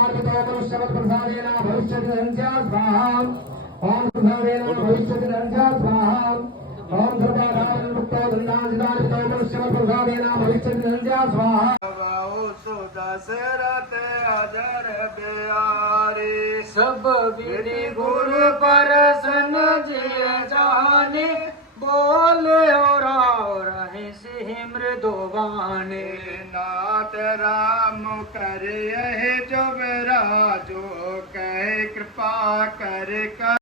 नान्दार्पितो मनुष्यवत् प्रसादेन भविष्यति धनञ्च स्वाहा ओम प्रसादेन भविष्यति धनञ्च स्वाहा ओम सर्वकारणमुक्तो धनाञ्जनार्पितो मनुष्यवत् प्रसादेन भविष्यति धनञ्च स्वाहा दशरथ अजर बिहारी सब विधि गुरु परसन जिय जाने बोले और रहे सिंह मृदुवाने नाथ राम कर यह जो मेरा जो कहे कृपा कर